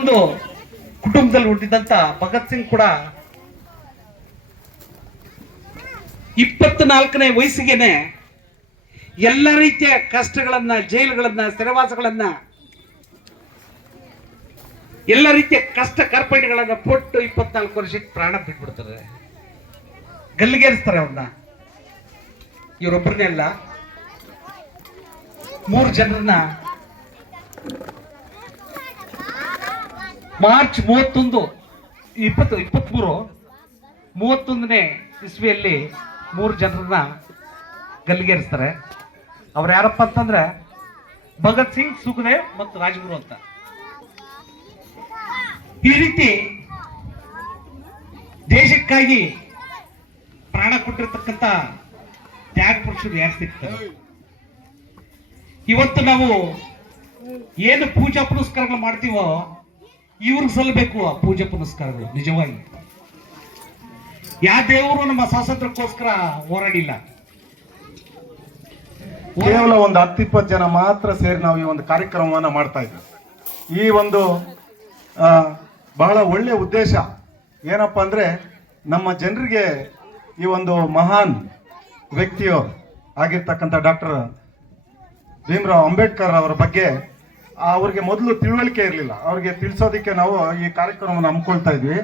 ಒಂದು ಕುಟುಂಬದಲ್ಲಿ ಹುಟ್ಟಿದಂತ ಭಗತ್ ಸಿಂಗ್ ಕೂಡ ಇಪ್ಪತ್ನಾಲ್ಕನೇ ವಯಸ್ಸಿಗೆನೆ ಎಲ್ಲ ರೀತಿಯ ಕಷ್ಟಗಳನ್ನ, ಜೈಲುಗಳನ್ನ ಸೆರೆವಾಸಗಳನ್ನ ಎಲ್ಲ ರೀತಿಯ ಕಷ್ಟ ಕಾರ್ಪಣ್ಯಗಳನ್ನ ಕೊಟ್ಟು ಇಪ್ಪತ್ನಾಲ್ಕು ವರ್ಷಕ್ಕೆ ಪ್ರಾಣ ಬಿಟ್ಬಿಡ್ತಾರೆ. ಗಲ್ಲಿಗೇರಿಸ್ತಾರೆ ಅವ್ರನ್ನ. ಇವರೊಬ್ಬರನ್ನೆಲ್ಲ ಮೂರು ಜನರನ್ನ ಮಾರ್ಚ್ ಮೂವತ್ತೊಂದು, ಇಪ್ಪತ್ತು ಇಪ್ಪತ್ಮೂರು ಮೂವತ್ತೊಂದನೇ ಇಸ್ವಿಯಲ್ಲಿ ಮೂರು ಜನರನ್ನ ಗಲ್ಲಿಗೇರಿಸ್ತಾರೆ. ಅವ್ರು ಯಾರಪ್ಪ ಅಂತಂದ್ರೆ ಭಗತ್ ಸಿಂಗ್, ಸುಖದೇವ್ ಮತ್ತು ರಾಜಗುರು ಅಂತ. ಈ ರೀತಿ ದೇಶಕ್ಕಾಗಿ ಪ್ರಾಣ ಕೊಟ್ಟಿರ್ತಕ್ಕಂಥ ತ್ಯಾಗ ಪುರುಷರು ಯಾರು ಸಿಗ್ತಾರೆ? ಇವತ್ತು ನಾವು ಏನು ಪೂಜಾ ಪುರಸ್ಕಾರಗಳು ಮಾಡ್ತೀವೋ ಇವ್ರಿಗೆ ಸಲ್ಲಬೇಕು ಆ ಪೂಜೆ ಪುನಸ್ಕಾರಗಳು, ನಿಜವಾಗಿ. ಯಾವ ದೇವರು ನಮ್ಮ ಸ್ವಾತಂತ್ರ್ಯಕ್ಕೋಸ್ಕರ ಹೋರಾಡಿಲ್ಲ. ಕೇವಲ ಒಂದು ಹತ್ತಿಪ್ಪತ್ತು ಜನ ಮಾತ್ರ ಸೇರಿ ನಾವು ಈ ಒಂದು ಕಾರ್ಯಕ್ರಮವನ್ನು ಮಾಡ್ತಾ ಇದ್ದೀವಿ ಈ ಒಂದು ಬಹಳ ಒಳ್ಳೆಯ ಉದ್ದೇಶ. ಏನಪ್ಪ ಅಂದರೆ, ನಮ್ಮ ಜನರಿಗೆ ಈ ಒಂದು ಮಹಾನ್ ವ್ಯಕ್ತಿಯು ಆಗಿರ್ತಕ್ಕಂಥ ಡಾಕ್ಟರ್ ಭೀಮರಾವ್ ಅಂಬೇಡ್ಕರ್ ಅವರ ಬಗ್ಗೆ ಅವ್ರಿಗೆ ಮೊದಲು ತಿಳುವಳಿಕೆ ಇರಲಿಲ್ಲ. ಅವ್ರಿಗೆ ತಿಳಿಸೋದಕ್ಕೆ ನಾವು ಈ ಕಾರ್ಯಕ್ರಮವನ್ನು ಹಮ್ಮಿಕೊಳ್ತಾ ಇದ್ವಿ.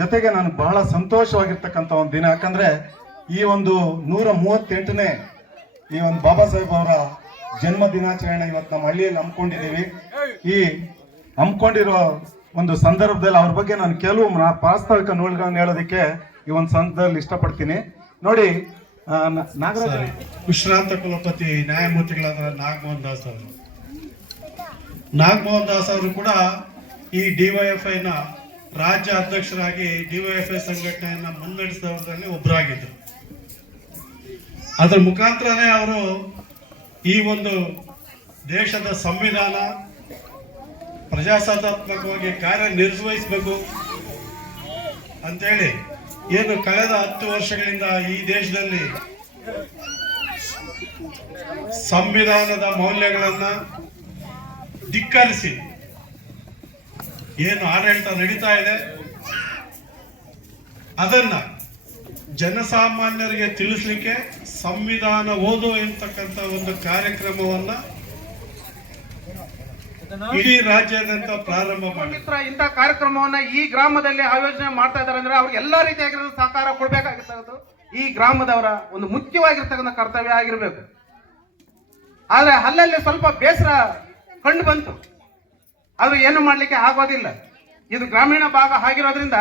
ಜೊತೆಗೆ ನಾನು ಬಹಳ ಸಂತೋಷವಾಗಿರ್ತಕ್ಕಂಥ ಒಂದು ದಿನ, ಯಾಕಂದ್ರೆ ಈ ಒಂದು ನೂರ ಮೂವತ್ತೆಂಟನೇ ಈ ಒಂದು ಬಾಬಾ ಸಾಹೇಬ್ ಅವರ ಜನ್ಮ ದಿನಾಚರಣೆ ಇವತ್ತು ನಮ್ಮ ಹಳ್ಳಿಯಲ್ಲಿ ಹಮ್ಮಿಕೊಂಡಿದ್ದೀವಿ. ಈ ಹಮ್ಮಿಕೊಂಡಿರೋ ಒಂದು ಸಂದರ್ಭದಲ್ಲಿ ಅವ್ರ ಬಗ್ಗೆ ನಾನು ಕೆಲವು ಪ್ರಾಸ್ತಾವಿಕ ಹೇಳೋದಿಕ್ಕೆ ಹೇಳೋದಕ್ಕೆ ಈ ಒಂದು ಸಂದರ್ಭದಲ್ಲಿ ಇಷ್ಟಪಡ್ತೀನಿ. ನೋಡಿ ನಾಗರಾಜ ವಿಶ್ರಾಂತ ಕುಲಪತಿ ನ್ಯಾಯಮೂರ್ತಿಗಳಾದ ನಾಗಮೋಹನ್ ದಾಸ್ ಅವರು. ನಾಗಮೋಹನ್ ದಾಸ್ ಅವರು ಕೂಡ ಈ ಡಿವೈಎಫ್ಐ ನ ರಾಜ್ಯ ಅಧ್ಯಕ್ಷರಾಗಿ ಡಿವೈಎಫ್ಐ ಸಂಘಟನೆಯನ್ನ ಮುನ್ನಡೆಸಿದವರಲ್ಲಿ ಒಬ್ಬರಾಗಿದ್ದರು ಅದರ ಮುಖಾಂತರನೇ ಅವರು ಈ ಒಂದು ದೇಶದ ಸಂವಿಧಾನ ಪ್ರಜಾಸತ್ತಾತ್ಮಕವಾಗಿ ಕಾರ್ಯನಿರ್ವಹಿಸಬೇಕು ಅಂತೇಳಿ ಏನು ಕಳೆದ ಹತ್ತು ವರ್ಷಗಳಿಂದ ಈ ದೇಶದಲ್ಲಿ ಸಂವಿಧಾನದ ಮೌಲ್ಯಗಳನ್ನ ಧಿಕ್ಕರಿಸಿ. ಏನು ಆಡಳಿತ ನಡೀತಾ ಇದೆ? ಅದನ್ನ ಜನಸಾಮಾನ್ಯರಿಗೆ ತಿಳಿಸ್ಲಿಕ್ಕೆ ಸಂವಿಧಾನ ಓದು ಎಂತಕ್ಕಂಥ ಒಂದು ಕಾರ್ಯಕ್ರಮವನ್ನ ಇಡೀ ರಾಜ್ಯಾದ್ಯಂತ ಪ್ರಾರಂಭ ಮಿತ್ರ ಇಂಥ ಕಾರ್ಯಕ್ರಮವನ್ನ ಈ ಗ್ರಾಮದಲ್ಲಿ ಆಯೋಜನೆ ಮಾಡ್ತಾ ಇದ್ದಾರೆ ಅಂದ್ರೆ ಅವ್ರಿಗೆ ಎಲ್ಲಾ ರೀತಿಯಾಗಿರೋ ಸಹಕಾರ ಕೊಡ್ಬೇಕಾಗಿರ್ತಕ್ಕಂಥದ್ದು. ಈ ಗ್ರಾಮದವರ ಒಂದು ಮುಖ್ಯವಾಗಿರ್ತಕ್ಕಂಥ ಕರ್ತವ್ಯ ಆಗಿರ್ಬೇಕು. ಆದ್ರೆ ಅಲ್ಲಲ್ಲಿ ಸ್ವಲ್ಪ ಬೇಸರ ಕಂಡು ಬಂತು. ಅದು ಏನು ಮಾಡ್ಲಿಕ್ಕೆ ಆಗೋದಿಲ್ಲ. ಇದು ಗ್ರಾಮೀಣ ಭಾಗ ಆಗಿರೋದ್ರಿಂದ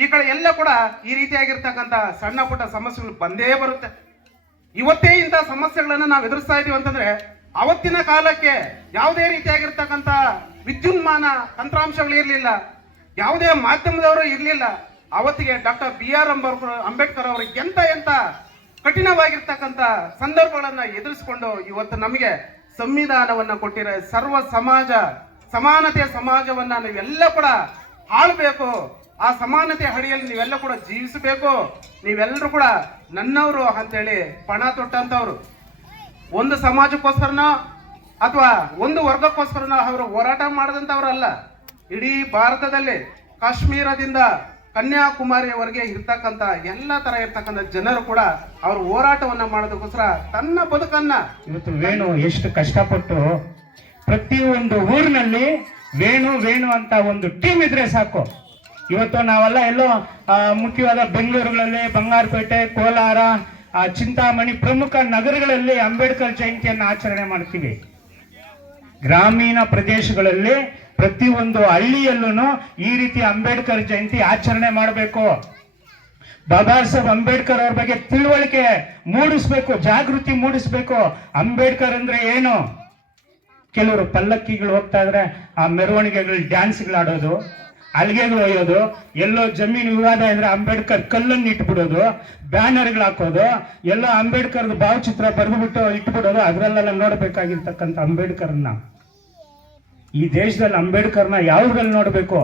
ಈ ಕಡೆ ಎಲ್ಲ ಕೂಡ ಈ ರೀತಿಯಾಗಿರ್ತಕ್ಕಂಥ ಸಣ್ಣ ಪುಟ್ಟ ಸಮಸ್ಯೆಗಳು ಬಂದೇ ಬರುತ್ತೆ. ಇವತ್ತೇ ಇಂಥ ಸಮಸ್ಯೆಗಳನ್ನು ನಾವು ಎದುರಿಸ್ತಾ ಇದೀವಿ ಅಂತಂದ್ರೆ ಅವತ್ತಿನ ಕಾಲಕ್ಕೆ ಯಾವುದೇ ರೀತಿಯಾಗಿರ್ತಕ್ಕಂಥ ವಿದ್ಯುನ್ಮಾನ ತಂತ್ರಾಂಶಗಳು ಇರಲಿಲ್ಲ. ಯಾವುದೇ ಮಾಧ್ಯಮದವರು ಇರಲಿಲ್ಲ. ಅವತ್ತಿಗೆ doctor B R Ambedkar Ambedkar ಅವರು ಎಂತ ಎಂತ ಕಠಿಣವಾಗಿರ್ತಕ್ಕಂಥ ಸಂದರ್ಭಗಳನ್ನ ಎದುರಿಸಿಕೊಂಡು ಇವತ್ತು ನಮಗೆ ಸಂವಿಧಾನವನ್ನ ಕೊಟ್ಟಿರೋ ಸರ್ವ ಸಮಾಜ, ಸಮಾನತೆಯ ಸಮಾಜವನ್ನ ನೀವೆಲ್ಲ ಕೂಡ ಆಳ್ಬೇಕು. ಆ ಸಮಾನತೆ ಅಡಿಯಲ್ಲಿ ನೀವೆಲ್ಲ ಕೂಡ ಜೀವಿಸಬೇಕು. ನೀವೆಲ್ಲರೂ ಕೂಡ ನನ್ನವರು ಅಂತೇಳಿ ಪಣ ತೊಟ್ಟಂತವ್ರು. ಒಂದು ಸಮಾಜಕ್ಕೋಸ್ಕರನೋ ಅಥವಾ ಒಂದು ವರ್ಗಕ್ಕೋಸ್ಕರನೋ ಅವರು ಹೋರಾಟ ಮಾಡದಂತವ್ರಲ್ಲ. ಇಡೀ ಭಾರತದಲ್ಲಿ ಕಾಶ್ಮೀರದಿಂದ ಕನ್ಯಾಕುಮಾರಿಯವರೆಗೆ ಇರ್ತಕ್ಕಂಥ ಎಲ್ಲ ತರ ಇರ್ತಕ್ಕಂಥ ಜನರು ಕೂಡ ಅವ್ರ ಹೋರಾಟವನ್ನ ಮಾಡೋದಕ್ಕೋಸ್ಕರ ತನ್ನ ಬದುಕನ್ನ ಇವತ್ತು ವೇಣು ಎಷ್ಟು ಕಷ್ಟಪಟ್ಟು ಪ್ರತಿಯೊಂದು ಊರಿನಲ್ಲಿ ವೇಣು ವೇಣು ಅಂತ ಒಂದು ಟೀಮ್ ಇದ್ರೆ ಸಾಕು. ಇವತ್ತು ನಾವೆಲ್ಲ ಎಲ್ಲೋ ಮುಖ್ಯವಾದ ಬೆಂಗಳೂರುಗಳಲ್ಲಿ ಬಂಗಾರಪೇಟೆ ಕೋಲಾರ ಆ, ಚಿಂತಾಮಣಿ ಪ್ರಮುಖ ನಗರಗಳಲ್ಲಿ ಅಂಬೇಡ್ಕರ್ ಜಯಂತಿಯನ್ನು ಆಚರಣೆ ಮಾಡ್ತೀವಿ. ಗ್ರಾಮೀಣ ಪ್ರದೇಶಗಳಲ್ಲಿ ಪ್ರತಿಯೊಂದು ಹಳ್ಳಿಯಲ್ಲೂ ಈ ರೀತಿ ಅಂಬೇಡ್ಕರ್ ಜಯಂತಿ ಆಚರಣೆ ಮಾಡಬೇಕು. ಬಾಬಾ ಸಾಹೇಬ್ ಅಂಬೇಡ್ಕರ್ ಅವ್ರ ಬಗ್ಗೆ ತಿಳುವಳಿಕೆ ಮೂಡಿಸ್ಬೇಕು, ಜಾಗೃತಿ ಮೂಡಿಸ್ಬೇಕು. ಅಂಬೇಡ್ಕರ್ ಅಂದ್ರೆ ಏನು? ಕೆಲವರು ಪಲ್ಲಕ್ಕಿಗಳು ಹೋಗ್ತಾ ಇದ್ರೆ ಆ ಮೆರವಣಿಗೆಗಳು, ಡ್ಯಾನ್ಸ್ಗಳು ಆಡೋದು, ಅಲ್ಗೆಗಳು ಒಯ್ಯೋದು, ಎಲ್ಲೋ ಜಮೀನು ವಿವಾದ ಇದ್ರೆ ಅಂಬೇಡ್ಕರ್ ಕಲ್ಲನ್ನು ಇಟ್ಬಿಡೋದು, ಬ್ಯಾನರ್ಗಳು ಹಾಕೋದು, ಎಲ್ಲೋ ಅಂಬೇಡ್ಕರ್ದು ಭಾವಚಿತ್ರ ಬರೆದ್ಬಿಟ್ಟು ಇಟ್ಬಿಡೋದು, ಅದರಲ್ಲೆಲ್ಲ ನೋಡಬೇಕಾಗಿರ್ತಕ್ಕಂಥ ಅಂಬೇಡ್ಕರ್ನ ಈ ದೇಶದಲ್ಲಿ ಅಂಬೇಡ್ಕರ್ನ ಯಾವ್ದ್ರಲ್ಲಿ ನೋಡಬೇಕು?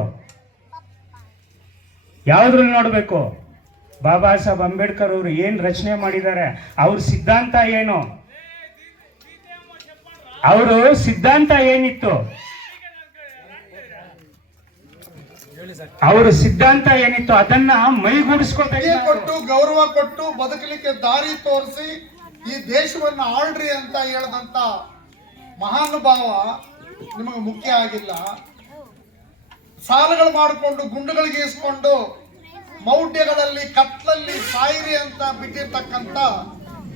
ಯಾವ್ದ್ರಲ್ಲಿ ನೋಡಬೇಕು? ಬಾಬಾ ಸಾಹೇಬ್ ಅಂಬೇಡ್ಕರ್ ಅವರು ಏನು ರಚನೆ ಮಾಡಿದ್ದಾರೆ? ಅವ್ರ ಸಿದ್ಧಾಂತ ಏನು? ಅವರು ಸಿದ್ಧಾಂತ ಏನಿತ್ತು? ಅವರು ಸಿದ್ಧಾಂತ ಏನಿತ್ತು? ಅದನ್ನ ಮೈಗೂಡಿಸ್ಕೊಟ್ಟು ಕೊಟ್ಟು ಗೌರವ ಕೊಟ್ಟು ಬದುಕಲಿಕ್ಕೆ ದಾರಿ ತೋರಿಸಿ ಈ ದೇಶವನ್ನ ಆಳ್ರಿ ಅಂತ ಹೇಳದಂತ ಮಹಾನುಭಾವ ನಿಮಗೆ ಮುಖ್ಯ ಆಗಿಲ್ಲ. ಸಾಲಗಳು ಮಾಡಿಕೊಂಡು, ಗುಂಡುಗಳಿಗೆ ಇಸ್ಕೊಂಡು, ಮೌಢ್ಯಗಳಲ್ಲಿ ಕತ್ಲಲ್ಲಿ ಸಾಯಿರಿ ಅಂತ ಬಿಟ್ಟಿರ್ತಕ್ಕಂಥ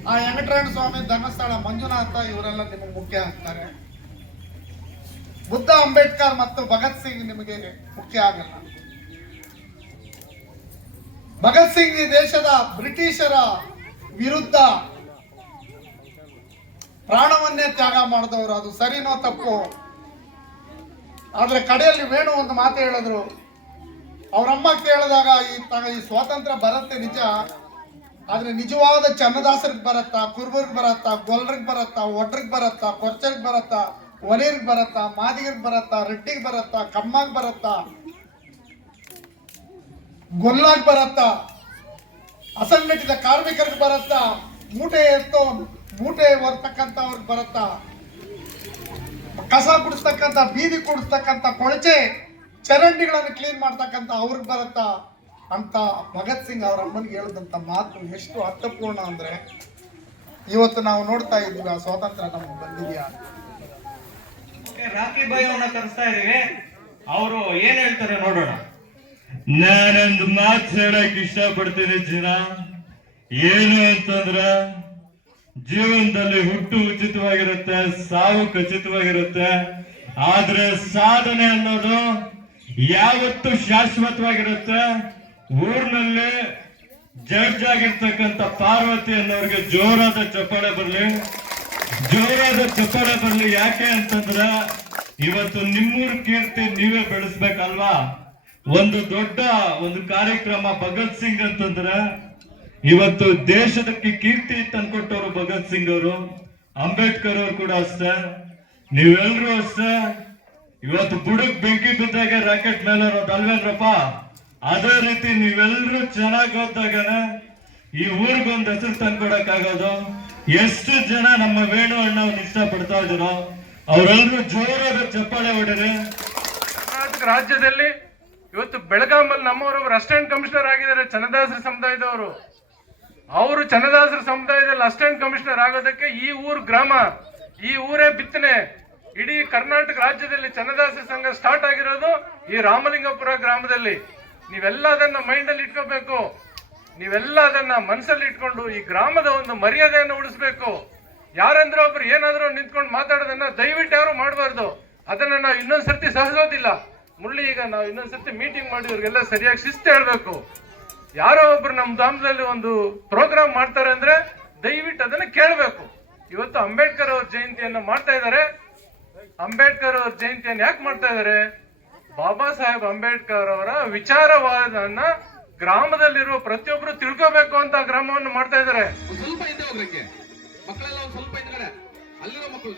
ಆ ವೆಂಕಟರಾಯಣ ಸ್ವಾಮಿ ಧರ್ಮಸ್ಥಳ ಮಂಜುನಾಥ, ಇವರೆಲ್ಲ ನಿಮಗೆ ಮುಖ್ಯ ಆಗ್ತಾರೆ. ಬುದ್ಧ, ಅಂಬೇಡ್ಕರ್ ಮತ್ತು ಭಗತ್ ಸಿಂಗ್ ನಿಮಗೆ ಮುಖ್ಯ ಆಗಲ್ಲ. ಭಗತ್ ಸಿಂಗ್ ಈ ದೇಶದ ಬ್ರಿಟಿಷರ ವಿರುದ್ಧ ಪ್ರಾಣವನ್ನೇ ತ್ಯಾಗ ಮಾಡಿದವರು. ಅದು ಸರಿನೋ ತಪ್ಪು? ಆದ್ರೆ ಕಡೆಯಲ್ಲಿ ವೇಣು ಒಂದು ಮಾತು ಹೇಳಿದ್ರು. ಅವರಮ್ಮ ಕೇಳಿದಾಗ ಈ ಈ ಸ್ವಾತಂತ್ರ್ಯ ಬರುತ್ತೆ ನಿಜ, ಆದರೆ ನಿಜವಾದ ಚನ್ನದಾಸರಿಗೆ ಬರತ್ತಾ, ಕುರುಬರಿಗೆ ಬರತ್ತಾ ಗೊಲ್ರಿಗೆ ಬರತ್ತಾ, ಒಡ್ರಿಗೆ ಬರತ್ತಾ, ಕೊರ್ಚರಿಗೆ ಬರತ್ತಾ ಒಲೇರ್ಗ್ ಬರತ್ತಾ, ಮಾದಿಗರಿಗೆ ಬರತ್ತಾ, ರೆಡ್ಡಿಗೆ ಬರತ್ತಾ, ಕಮ್ಮಾಗ್ ಬರತ್ತಾ, ಗೊಲ್ಲಾಗ್ ಬರತ್ತಾ, ಅಸಂಘಟಿತ ಕಾರ್ಮಿಕರಿಗೆ ಬರತ್ತಾ, ಮೂಟೆ ಎತ್ತೋ, ಮೂಟೆ ಹೊರ್ತಕ್ಕಂಥವ್ರಿಗೆ ಬರತ್ತಾ ಕಸ ಗುಡಿಸ್ತಕ್ಕಂಥ, ಬೀದಿ ಕುಡಿಸ್ತಕ್ಕಂಥ ಕೊಳಚೆ ಚರಂಡಿಗಳನ್ನು ಕ್ಲೀನ್ ಮಾಡ್ತಕ್ಕಂಥ ಅವ್ರಿಗೆ ಬರುತ್ತಾ ಅಂತ ಭಗತ್ ಸಿಂಗ್ ಅವ್ರ ಅಮ್ಮನಿಗೆ ಹೇಳಿದಂಥ ಮಾತು ಎಷ್ಟು ಅರ್ಥಪೂರ್ಣ ಅಂದ್ರೆ, ಇವತ್ತು ನಾವು ನೋಡ್ತಾ ಇದ್ದೀವಿ ಆ ಸ್ವಾತಂತ್ರ್ಯ ನಮ್ಗೆ ಬಂದಿದೆಯಾ ರಾಕಿ ಬಾಯಿ ಅವನ್ನ ಕರೆಸ್ತಾ ಇದೀವಿ ಅವರು ಏನ್ ಹೇಳ್ತಾರೆ ನೋಡೋಣ. ನಾನೊಂದು ಮಾತು ಹೇಳಕ್ ಇಷ್ಟಪಡ್ತೀನಿ ಜನ. ಏನು ಅಂತಂದ್ರ ಜೀವನದಲ್ಲಿ ಹುಟ್ಟು ಉಚಿತವಾಗಿರುತ್ತೆ ಸಾವು ಖಚಿತವಾಗಿರುತ್ತೆ ಆದ್ರೆ ಸಾಧನೆ ಅನ್ನೋದು ಯಾವತ್ತು ಶಾಶ್ವತವಾಗಿರುತ್ತೆ. ಊರಿನಲ್ಲಿ ಜಡ್ಜ್ ಆಗಿರ್ತಕ್ಕಂಥ ಪಾರ್ವತಿ ಅನ್ನೋರಿಗೆ ಜೋರಾದ ಚಪ್ಪಾಳೆ ಬರಲಿ. ಜೋರಾದ ಚಪ್ಪಾಳೆ ಬರಲಿ ಯಾಕೆ ಅಂತಂದ್ರೆ, ಇವತ್ತು ನಿಮ್ಮೂರ್ ಕೀರ್ತಿ ನೀವೇ ಬೆಳೆಸ್ಬೇಕಲ್ವಾ? ಒಂದು ದೊಡ್ಡ ಒಂದು ಕಾರ್ಯಕ್ರಮ ಭಗತ್ ಸಿಂಗ್ ಅಂತಂದ್ರ ಇವತ್ತು ದೇಶದಕ್ಕೆ ಕೀರ್ತಿ ತಂದ್ಕೊಟ್ಟವರು ಭಗತ್ ಸಿಂಗ್ ಅವರು ಅಂಬೇಡ್ಕರ್ ಅವರು ಕೂಡ ಅಷ್ಟೇ. ನೀವೆಲ್ರೂ ಅಷ್ಟೇ. ಇವತ್ತು ಬುಡಕ್ ಬೆಂಕಿ ಬಿದ್ದಾಗ ರಾಕೆಟ್ ಮೇಲೆ ಅಲ್ವೇನ್ರಪ್ಪ? ಅದೇ ರೀತಿ ನೀವೆಲ್ರೂ ಚೆನ್ನಾಗಿ ಓದ್ದಾಗನ ಈ ಊರಿಗೊಂದು ಹೆಸರು ತಂದ್ಕೊಡಕ್ಕಾಗೋದು. ಎಷ್ಟು ಜನ ನಮ್ಮ ವೇಣು ಅಣ್ಣವ್ನ ಇಷ್ಟ ಪಡ್ತಾ ಇದ್ರು ಅವರೆಲ್ಲರೂ ಜೋರಾದ ಚಪ್ಪಾಳೆ ಹೊಡೆದ್ರೆ ಕರ್ನಾಟಕ ರಾಜ್ಯದಲ್ಲಿ ಇವತ್ತು ಬೆಳಗಾಮಲ್ಲಿ ನಮ್ಮವರು ಅಸಿಸ್ಟೆಂಟ್ ಕಮಿಷನರ್ ಆಗಿದ್ದಾರೆ, ಚನ್ನದಾಸರಿ ಸಮುದಾಯದವರು. ಅವರು ಚನ್ನದಾಸರ ಸಮುದಾಯದಲ್ಲಿ ಅಸಿಸ್ಟೆಂಟ್ ಕಮಿಷನರ್ ಆಗೋದಕ್ಕೆ ಈ ಊರು ಗ್ರಾಮ, ಈ ಊರೇ ಬಿತ್ತನೆ. ಇಡೀ ಕರ್ನಾಟಕ ರಾಜ್ಯದಲ್ಲಿ ಚನ್ನದಾಸರ ಸಂಘ ಸ್ಟಾರ್ಟ್ ಆಗಿರೋದು ಈ ರಾಮಲಿಂಗಪುರ ಗ್ರಾಮದಲ್ಲಿ. ನೀವೆಲ್ಲ ಅದನ್ನ ಮೈಂಡ್ ಅಲ್ಲಿ ಇಟ್ಕೋಬೇಕು. ನೀವೆಲ್ಲ ಅದನ್ನ ಮನಸ್ಸಲ್ಲಿ ಇಟ್ಕೊಂಡು ಈ ಗ್ರಾಮದ ಒಂದು ಮರ್ಯಾದೆಯನ್ನು ಉಳಿಸ್ಬೇಕು. ಯಾರಂದ್ರೆ ಒಬ್ರು ಏನಾದರೂ ನಿಂತ್ಕೊಂಡು ಮಾತಾಡೋದನ್ನ ದಯವಿಟ್ಟು ಯಾರು ಮಾಡಬಾರ್ದು. ಅದನ್ನ ನಾವು ಇನ್ನೊಂದ್ಸರ್ತಿ ಸಹಿಸೋದಿಲ್ಲ ಮುರಳಿ, ಈಗ ನಾವು ಇನ್ನೊಂದ್ಸರ್ತಿ ಮೀಟಿಂಗ್ ಮಾಡಿ, ಇವ್ರಿಗೆಲ್ಲ ಸರಿಯಾಗಿ ಶಿಸ್ತು ಹೇಳ್ಬೇಕು. ಯಾರೋ ಒಬ್ರು ನಮ್ಮ ಧಾಮದಲ್ಲಿ ಒಂದು ಪ್ರೋಗ್ರಾಮ್ ಮಾಡ್ತಾರೆ ಅಂದ್ರೆ ದಯವಿಟ್ಟು ಅದನ್ನ ಕೇಳಬೇಕು. ಇವತ್ತು ಅಂಬೇಡ್ಕರ್ ಅವ್ರ ಜಯಂತಿಯನ್ನ ಮಾಡ್ತಾ ಇದ್ದಾರೆ. ಅಂಬೇಡ್ಕರ್ ಅವ್ರ ಜಯಂತಿಯನ್ನು ಯಾಕೆ ಮಾಡ್ತಾ ಇದ್ದಾರೆ? ಬಾಬಾ ಸಾಹೇಬ್ ಅಂಬೇಡ್ಕರ್ ಅವರ ವಿಚಾರವಾದನ್ನ ಗ್ರಾಮದಲ್ಲಿರುವ ಪ್ರತಿಯೊಬ್ರು ತಿಳ್ಕೋಬೇಕು ಅಂತ ಗ್ರಾಮವನ್ನು ಮಾಡ್ತಾ ಇದ್ದಾರೆ. ಸ್ವಲ್ಪ ಹಿಂದೆ ಮಕ್ಕಳೆಲ್ಲ ಸ್ವಲ್ಪ ಹಿಂದ್ಗಡೆ ಅಲ್ಲಿರೋ ಮಕ್ಕಳು